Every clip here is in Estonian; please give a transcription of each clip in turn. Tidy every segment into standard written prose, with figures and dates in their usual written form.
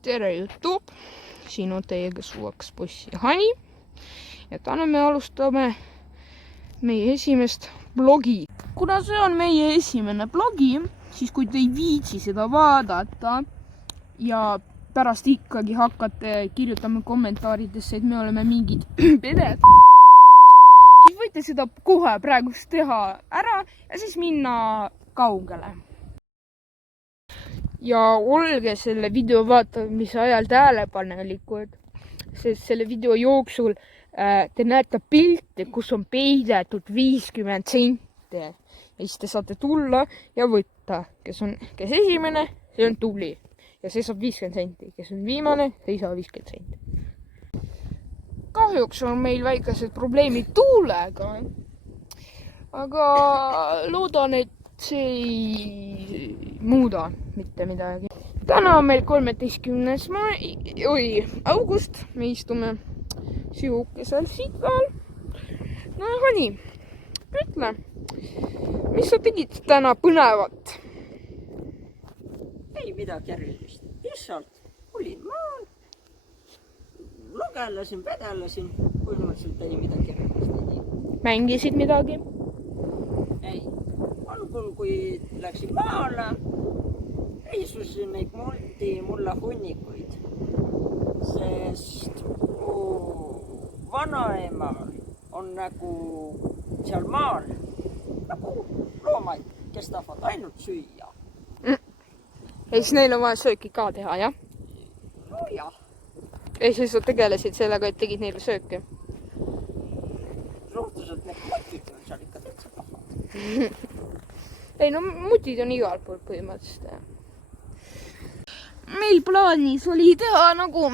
Tere YouTube, siin on teiega suvaks poiss ja Hani ja täna me alustame meie esimest blogi. Kuna see on meie esimene blogi, siis kui te ei viitsi seda vaadata ja pärast ikkagi hakkate kirjutama kommentaaridesse, et me oleme mingid peded, siis võite seda kohe praegust teha ära ja siis minna kaugele. Ja olge selle video vaatamise ajal tähelepanelikud, sest selle video jooksul te näete pilte, kus on peidetud 50 senti. Ja siis te saate tulla ja võtta, kes esimene, see on tubli. Ja see saab 50 senti, kes on viimane, see ei saa 50 senti. Kahjuks on meil väikesed probleemid tuulega, aga loodan, et see ei muuda mitte midagi. Täna on meil 13. august. Me istume sihukesel siit peal. No Hani, ütle, mis sa tegid täna põnevat? Ei midagi erilist. Lihtsalt olin maal, lugelasin, vedelasin, põhimõtteliselt ei midagi erilist. Mängisid midagi? Ei. Algul, kui läksin maale, reisusin neid mulla hunnikuid, sest vanaemal on nagu seal maal nagu loomaid, kes tahavad ainult süüa. Ja siis neil on vaja sööki ka teha, jah? No jah. Ja siis sa tegelesid sellega, et tegid neile sööki? Suhteliselt need mutid on seal ikka täitsa pahad. Ei, no mutid on igal pool põhimõtteliselt. Meil plaanis oli teha nagu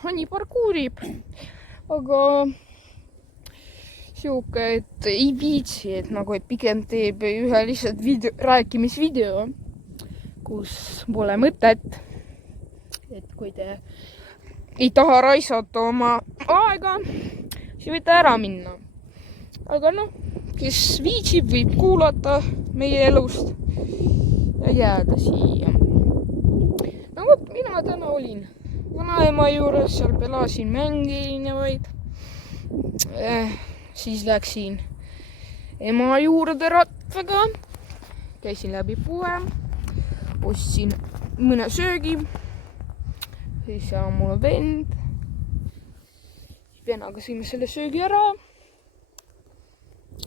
Hani parkuurib, aga sihuke, et ei viitsi, et pigem teeb ühe lihtsalt rääkimisvideo, kus pole mõtet, et kui te ei taha raisata oma aega, siis võite ära minna. Aga noh, kes viitsib, võib kuulata meie elust ja jääda siia. No vot, mina täna olin vanaema juures, seal pelasin mänginevaid. Siis läksin ema juurde rattaga, käisin läbi poe, ostsin mõne söögi, siis seal on mul vend. Vennaga sõime selle söögi ära.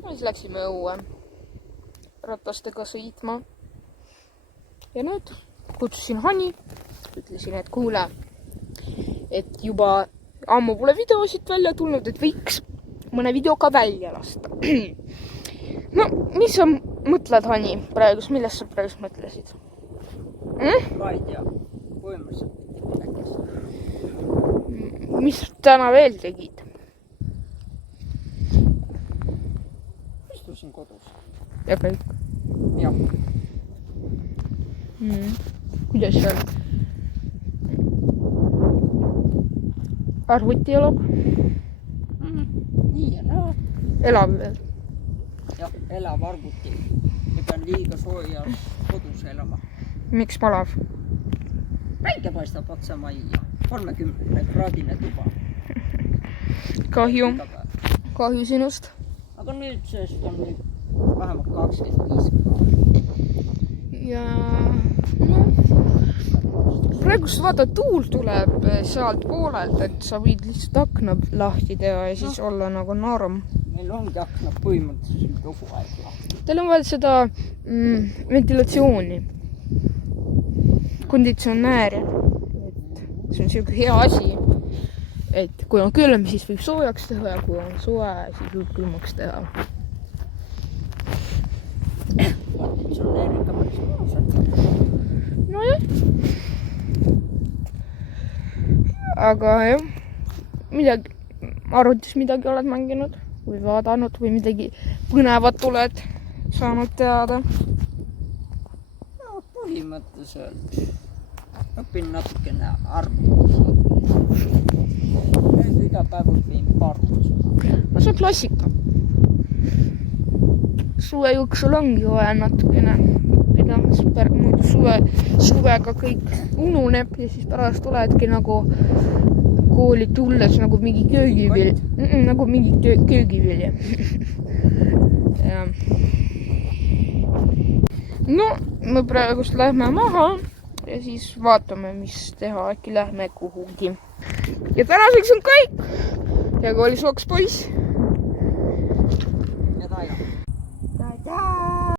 Ja siis läksime õue ratastega sõitma. Ja nüüd kutsusin Hani, ütlesin, et kuule, et juba ammu pole videosid välja tulnud, et võiks mõne video ka välja lasta. No, mis sa mõtled, Hani, praegust, millest sa praegust mõtlesid? Ma ei tea, põhimõtteliselt midagi. Mis täna veel tegid? Istusin kodus. Ja kõik? Jah. Kuidas seal? Arvuti elab? Nii ja naa. Elab veel? Jah, elab arvuti. Ja pean liiga sooja kodus elama. Miks palav? Päike paistab otsa majja. 30-kraadine tuba. Kahju sinust. Aga nüüd sest on vähemalt 25 kraadi. Ja praegust vaata tuul tuleb sealt poolelt, et sa võid lihtsalt akna lahti teha ja siis olla nagu norm. Meil ongi akna põhimõtteliselt kogu aeg lahti. Teil on vaja seda ventilatsiooni. Konditsionääri. See on selline hea asi, et kui on külm, siis võib soojaks teha ja kui on soe, siis võib külmaks teha. Konditsionääriga päris mõnusad. No jah. Aga jah, arvutis midagi oled mänginud või vaadanud või midagi põnevat oled saanud teada? No põhimõtteliselt õpin natukene arvutusi. Nüüd iga päev õpin arvutusi. No see on klassika. Suve jooksul ongi vaja natukene õppida, muidu suvega kõik ununeb ja siis pärast oledki nagu kooli tulles nagu mingi köögivilja. Nagu mingi köögivilja. No, me praegust lähme maha ja siis vaatame, mis teha, äkki lähme kuhugi. Ja tänaseks on kõik. Ja kui oli soks poiss.